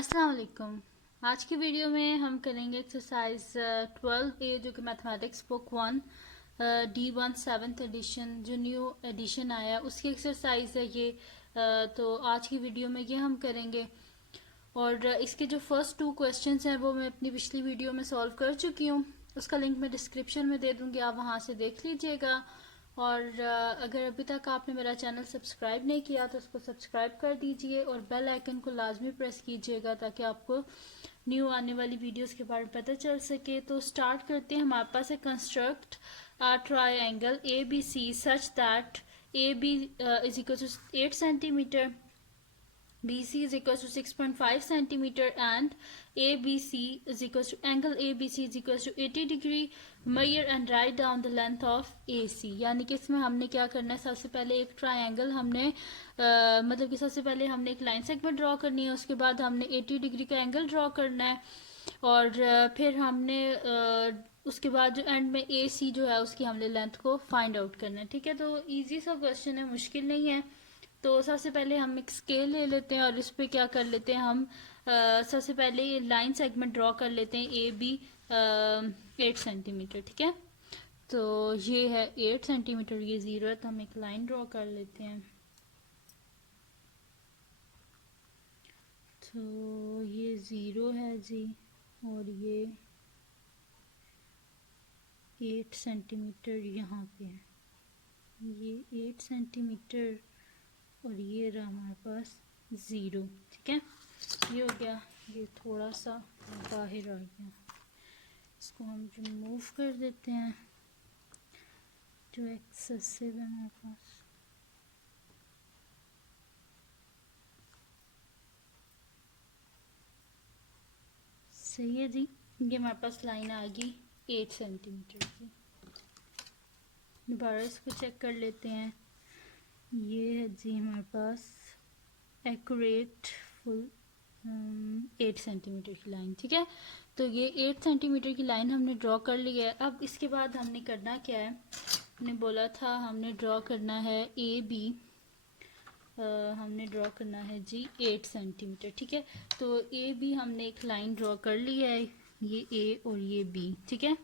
अस्सलाम वालेकुम। आज की वीडियो में हम करेंगे एक्सरसाइज 12A जो कि mathematics book 1 D1 7th edition जो न्यू एडिशन आया उसकी एक्सरसाइज है ये। तो आज की वीडियो में ये हम करेंगे और इसके जो फर्स्ट 2 क्वेश्चंस हैं वो मैं अपनी पिछली वीडियो में सॉल्व कर चुकी हूँ। उसका लिंक मैं डिस्क्रिप्शन में दे दूँगी, आप वहाँ से देख लीजिएगा। और अगर अभी तक आपने मेरा चैनल सब्सक्राइब नहीं किया तो उसको सब्सक्राइब कर दीजिए और बेल आइकन को लाजमी प्रेस कीजिएगा ताकि आपको न्यू आने वाली वीडियोस के बारे में पता चल सके। तो स्टार्ट करते हैं। हमारे पास है construct a triangle ABC such that AB is equal to 8 centimeter, BC is equal to 6.5 centimeter and ABC is equal to angle ABC is equal to 80 degree. Measure and write down the length of AC। यानी कि इसमें हमने क्या करना है, सबसे पहले एक ट्रायंगल हमने मतलब कि सबसे पहले हमने एक लाइन सेगमेंट ड्रॉ करनी है, उसके बाद हमने 80 डिग्री का एंगल ड्रॉ करना है और फिर हमने उसके बाद जो एंड में AC जो है उसकी हमने लेंथ को फाइंड आउट करना है। ठीक है, तो इजी सा क्वेश्चन है, मुश्किल नहीं है। तो सबसे पहले हम एक स्केल ले लेते हैं और इस पे क्या कर लेते हैं हम सबसे पहले ये लाइन सेगमेंट ड्रॉ कर लेते हैं AB 8 सेंटीमीटर। ठीक है, तो ये है 8 सेंटीमीटर, ये 0 है, तो हम एक लाइन ड्रॉ कर लेते हैं। तो ये 0 है जी और ये 8 सेंटीमीटर यहाँ पे है, ये 8 सेंटीमीटर और ये रहा हमारे पास 0। ठीक है, ये हो गया, ये थोड़ा सा बाहर आ गया, इसको हम रिमूव कर देते हैं जो एक्सेसिव है हमारे पास। सही है जी, ये हमारे पास लाइन आ गई 8 सेंटीमीटर की। दोबारा इसको चेक कर लेते हैं। ये है जी हमारे पास एक्यूरेट फुल 8 सेंटीमीटर की लाइन। ठीक है, तो ये 8 सेंटीमीटर की लाइन हमने ड्रॉ कर ली है। अब इसके बाद हमने करना क्या है, हमने बोला था हमने ड्रॉ करना है AB, हमने ड्रॉ करना है जी 8 सेंटीमीटर। ठीक है, तो AB हमने एक लाइन ड्रॉ कर ली है, ये A और ये B। ठीक है,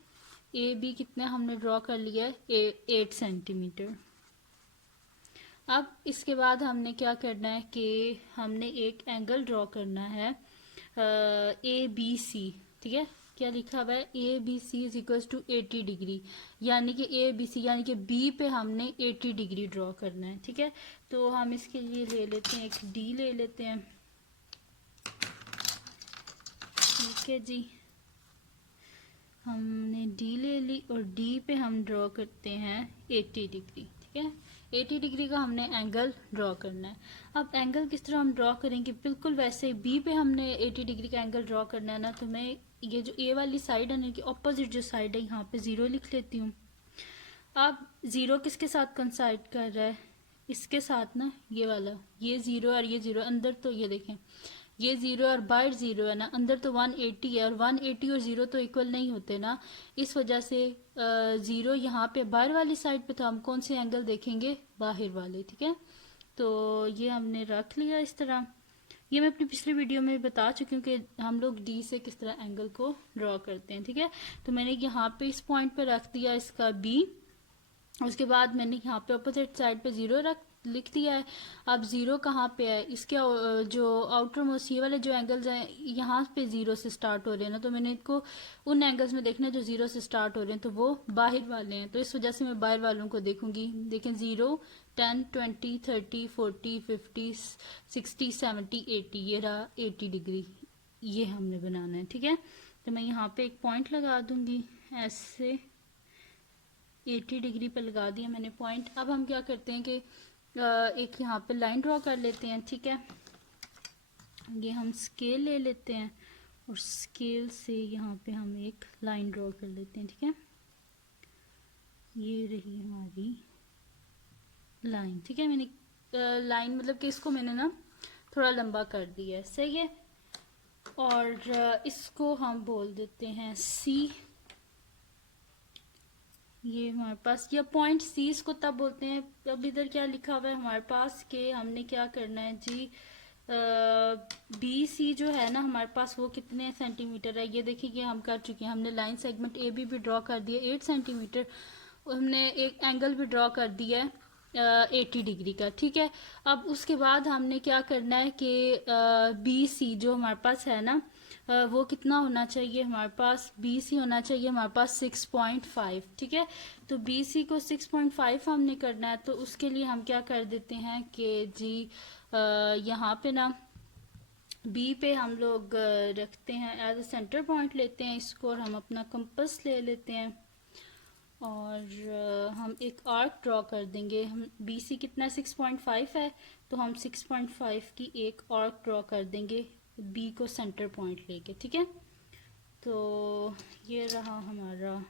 AB कितना हमने ड्रॉ कर लिया है 8 सेंटीमीटर। अब इसके बाद हमने क्या करना है कि हमने एक एंगल ड्रॉ करना है ABC। ठीक है, क्या लिखा हुआ है ABC is equal to 80 degree, यानी कि ABC यानी कि B पे हमने 80 डिग्री ड्रॉ करना है। ठीक है, तो हम इसके लिए ले लेते हैं एक D ले लेते हैं। ठीक है जी, हमने D ले ली और D पे हम ड्रॉ करते हैं 80 डिग्री। ठीक है, 80 डिग्री का हमने एंगल ड्रॉ करना है। अब एंगल किस तरह हम ड्रॉ करेंगे, बिल्कुल वैसे बी पे हमने 80 डिग्री का एंगल ड्रॉ करना है ना, तो मैं ये जो ए वाली साइड है ना कि ऑपोजिट जो साइड है यहाँ पे 0 लिख लेती हूँ। अब 0 किसके साथ कंसाइड कर रहा है, इसके साथ ना, ये वाला, ये 0 और ये 0 अंदर, तो ये देखें ये 0 और बाहर 0 है ना, अंदर तो 180 है और 180 और 0 तो इक्वल नहीं होते ना, इस वजह से 0 यहाँ पे बाहर वाली साइड पे, तो हम कौन से एंगल देखेंगे, बाहर वाले। ठीक है, तो ये हमने रख लिया इस तरह। ये मैं अपनी पिछली वीडियो में बता चुकी हूँ कि हम लोग डी से किस तरह एंगल को ड्रॉ करते हैं। ठीक है, तो मैंने यहाँ पे इस पॉइंट पे रख दिया इसका बी, उसके बाद मैंने यहाँ पे अपोजिट साइड पे 0 लिख दिया है। अब 0 कहाँ पे है, इसके जो आउटर मोस्ट ये वाले जो एंगल्स हैं यहाँ पे 0 से स्टार्ट हो रहे हैं ना, तो मैंने इनको उन एंगल्स में देखना है जो 0 से स्टार्ट हो रहे हैं, तो वो बाहर वाले हैं, तो इस वजह से मैं बाहर वालों को देखूंगी। देखें 0 10 20 30 40 50 60 70 80, ये रहा 80 डिग्री, ये हमने बनाना है। ठीक है, तो मैं यहाँ पे एक पॉइंट लगा दूंगी, ऐसे 80 डिग्री पे लगा दिया मैंने पॉइंट। अब हम क्या करते हैं कि एक यहाँ पे लाइन ड्रॉ कर लेते हैं। ठीक है, ये हम स्केल ले लेते हैं और स्केल से यहाँ पे हम एक लाइन ड्रॉ कर लेते हैं। ठीक है, ये रही हमारी लाइन। ठीक है, मैंने लाइन मतलब कि इसको मैंने ना थोड़ा लंबा कर दिया है, सही है, और इसको हम बोल देते हैं C। ये हमारे पास या पॉइंट C इसको तब बोलते हैं। अब इधर क्या लिखा हुआ है हमारे पास कि हमने क्या करना है जी, बी सी जो है ना हमारे पास वो कितने सेंटीमीटर है, ये देखिए कि हम कर चुके हैं। हमने लाइन सेगमेंट ए बी भी ड्रॉ कर दिया 8 सेंटीमीटर। हमने एक एंगल भी ड्रॉ कर दिया है 80 डिग्री का, ठीक है। अब उसके बाद हमने क्या करना है कि बी सी जो हमारे पास है ना वो कितना होना चाहिए हमारे पास, बी सी होना चाहिए हमारे पास 6.5, ठीक है। तो बी सी को 6.5 हमने करना है, तो उसके लिए हम क्या कर देते हैं कि जी यहाँ पे ना बी पे हम लोग रखते हैं एज अ सेंटर पॉइंट लेते हैं इसको, और हम अपना कंपास ले लेते हैं और हम एक आर्क ड्रॉ कर देंगे। हम बी सी कितना 6.5 है, तो हम 6.5 की एक आर्क ड्रॉ कर देंगे बी को सेंटर पॉइंट लेके, ठीक है। तो ये रहा हमारा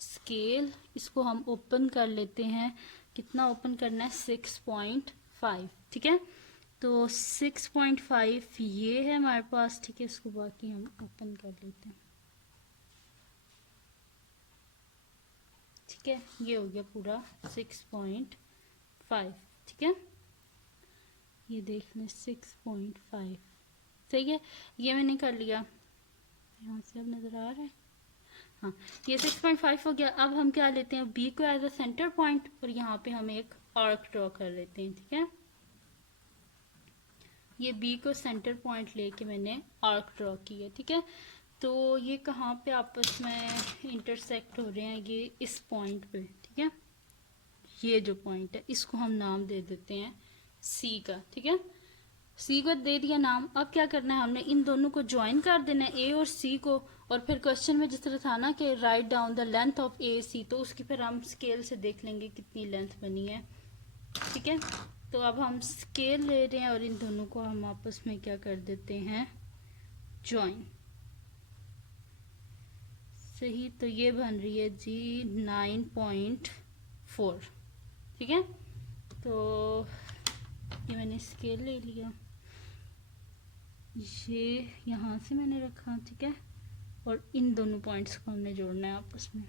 स्केल, इसको हम ओपन कर लेते हैं। कितना ओपन करना है, 6.5, ठीक है। तो 6.5 ये है हमारे पास, ठीक है। इसको बाकी हम ओपन कर लेते हैं, ठीक है। ये हो गया पूरा 6.5, ठीक है। ये देख लें 6.5, सही है। ये मैंने कर लिया, यहाँ से अब नज़र आ रहा है, हाँ। ये 6.5 हो गया। अब हम क्या लेते हैं, बी को एज अ सेंटर पॉइंट, और यहाँ पे हम एक आर्क ड्रॉ कर लेते हैं, ठीक है। ये बी को सेंटर पॉइंट लेके मैंने आर्क ड्रॉ किया, ठीक है। तो ये कहाँ पे आपस में इंटरसेक्ट हो रहे हैं, ये इस पॉइंट पे, ठीक है। ये जो पॉइंट है इसको हम नाम दे देते हैं सी का, ठीक है। सी को दे दिया नाम। अब क्या करना है, हमने इन दोनों को ज्वाइन कर देना है, ए और सी को। और फिर क्वेश्चन में जिस तरह था ना कि right down the length of a c, तो उसकी फिर हम स्केल से देख लेंगे कितनी लेंथ बनी है, ठीक है। तो अब हम स्केल ले रहे हैं और इन दोनों को हम आपस में क्या कर देते हैं, ज्वाइन, सही। तो ये बन रही है जी 9.4, ठीक है। तो ये मैंने स्केल ले लिया, ये यहाँ से मैंने रखा, ठीक है। और इन दोनों पॉइंट्स को हमने जोड़ना है आपस में,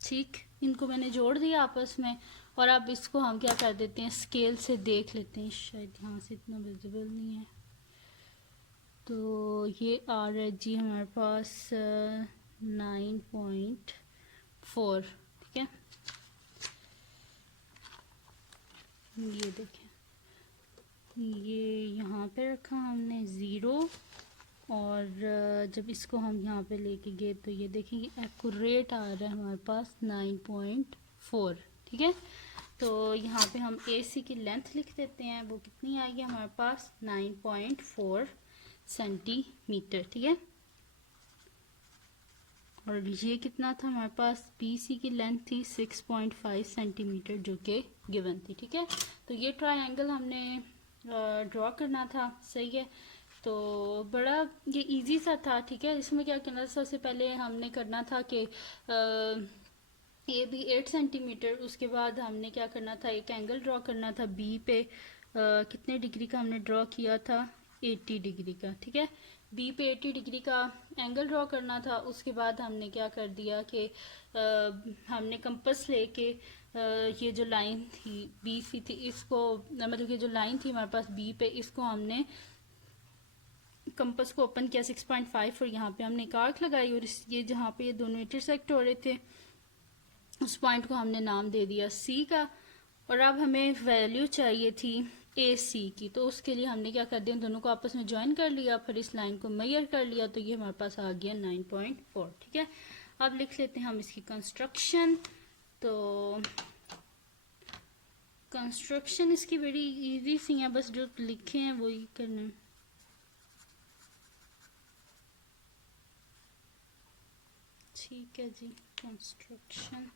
ठीक। इनको मैंने जोड़ दिया आपस में। और अब इसको हम क्या कर देते हैं, स्केल से देख लेते हैं, शायद यहाँ से इतना विजिबल नहीं है। तो ये आ रहा है जी हमारे पास 9.4, ठीक है। ये देखें, ये यहाँ पे रखा हमने 0, और जब इसको हम यहाँ पे लेके गए तो ये देखेंगे एक्यूरेट आ रहा है हमारे पास 9.4, ठीक है। तो यहाँ पे हम ए सी की लेंथ लिख देते हैं, वो कितनी आएगी हमारे पास 9.4 सेंटीमीटर, ठीक है। और ये कितना था हमारे पास, बी सी की लेंथ थी 6.5 सेंटीमीटर जो कि गिवन थी, ठीक है। तो ये ट्रायंगल हमने ड्रॉ करना था, सही है। तो बड़ा ये इजी सा था, ठीक है। इसमें क्या करना था, सबसे पहले हमने करना था कि ए बी 8 सेंटीमीटर, उसके बाद हमने क्या करना था, एक एंगल ड्रॉ करना था बी पे, कितने डिग्री का हमने ड्रॉ किया था, 80 डिग्री का, ठीक है। बी पे 80 डिग्री का एंगल ड्रॉ करना था। उसके बाद हमने क्या कर दिया कि हमने कंपास लेके ये जो लाइन थी बी सी थी, इसको मतलब ये जो लाइन थी हमारे पास बी पे, इसको हमने कंपास को ओपन किया 6.5, और यहाँ पे हमने एक आर्क लगाई, और ये जहाँ पे ये दोनों इंटरसेक्ट हो रहे थे उस पॉइंट को हमने नाम दे दिया सी का। और अब हमें वैल्यू चाहिए थी ए सी की, तो उसके लिए हमने क्या कर दिया, दोनों को आपस में ज्वाइन कर लिया, फिर इस लाइन को मेजर कर लिया, तो ये हमारे पास आ गया 9.4, ठीक है। अब लिख लेते हैं हम इसकी कंस्ट्रक्शन। तो कंस्ट्रक्शन इसकी बड़ी इजी सी है, बस जो लिखे हैं वही करना। ठीक है जी, कंस्ट्रक्शन।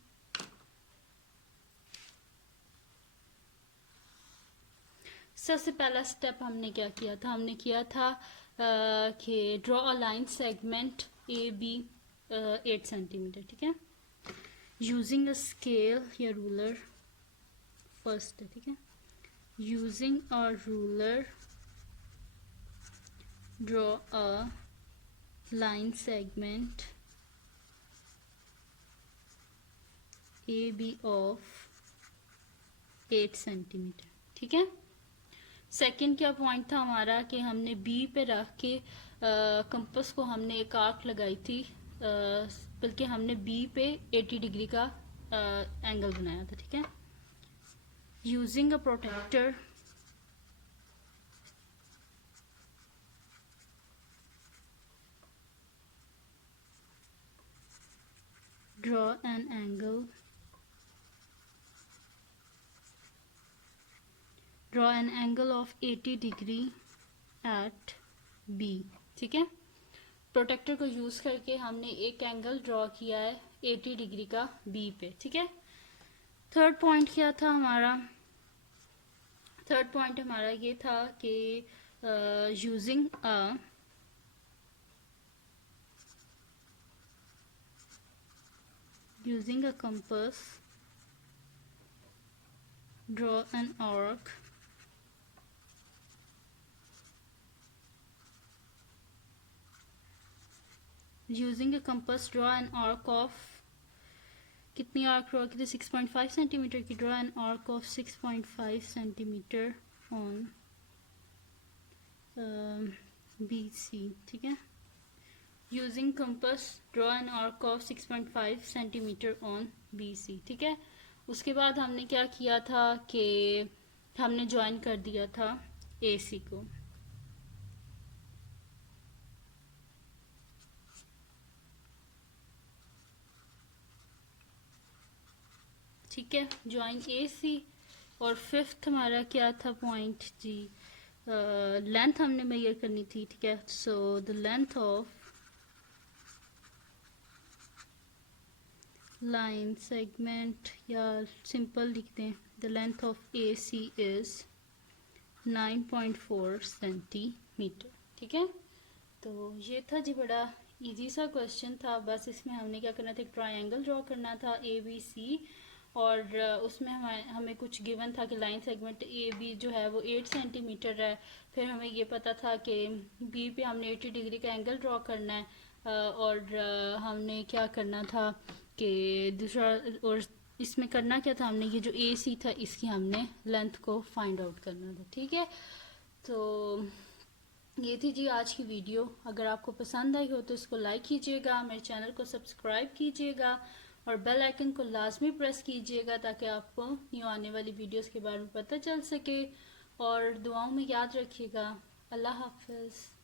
सबसे पहला स्टेप हमने क्या किया था, हमने किया था कि draw a line segment A B 8 centimetre, ठीक है, यूजिंग अ स्केल या रूलर फर्स्ट, ठीक है। Using a ruler draw a line segment A B of 8 centimetre, ठीक है। सेकंड क्या पॉइंट था हमारा कि हमने बी पे रख के कंपास को हमने एक आर्क लगाई थी, बल्कि हमने बी पे 80 डिग्री का एंगल बनाया था, ठीक है। Using a protractor draw an angle of 80 degree at B, ठीक है। प्रोटेक्टर को यूज करके हमने एक एंगल ड्रॉ किया है 80 डिग्री का बी पे, ठीक है। थर्ड पॉइंट क्या था हमारा? थर्ड पॉइंट हमारा ये था कि using a compass draw an arc using a compass draw an arc of कितनी आर्क ड्रॉ की थी? 6.5 सेंटीमीटर की। Draw an arc of 6.5 centimetre on BC, ठीक है। Using compass draw an arc of 6.5 centimetre on BC, ठीक है। उसके बाद हमने क्या किया था कि हमने ज्वाइन कर दिया था AC को, ठीक है, ज्वाइन AC। और फिफ्थ हमारा क्या था पॉइंट जी? लेंथ हमने मेजर करनी थी, ठीक है। So the length of line segment, या सिंपल लिखते हैं, the length of AC is 9.4 centimetre, ठीक है। तो ये था जी, बड़ा इजी सा क्वेश्चन था। बस इसमें हमने क्या करना था, एक ट्रायंगल ड्रॉ करना था ABC, और उसमें हमें कुछ गिवन था कि लाइन सेगमेंट AB जो है वो 8 सेंटीमीटर है। फिर हमें ये पता था कि B पे हमने 80 डिग्री का एंगल ड्रॉ करना है, और हमने क्या करना था कि दूसरा, और इसमें करना क्या था, हमने ये जो AC था इसकी हमने लेंथ को फाइंड आउट करना था, ठीक है। तो ये थी जी आज की वीडियो। अगर आपको पसंद आई हो तो इसको लाइक कीजिएगा, मेरे चैनल को सब्सक्राइब कीजिएगा और बेल आइकन को लाजमी प्रेस कीजिएगा ताकि आपको न्यू आने वाली वीडियोस के बारे में पता चल सके। और दुआओं में याद रखिएगा। अल्लाह हाफिज़।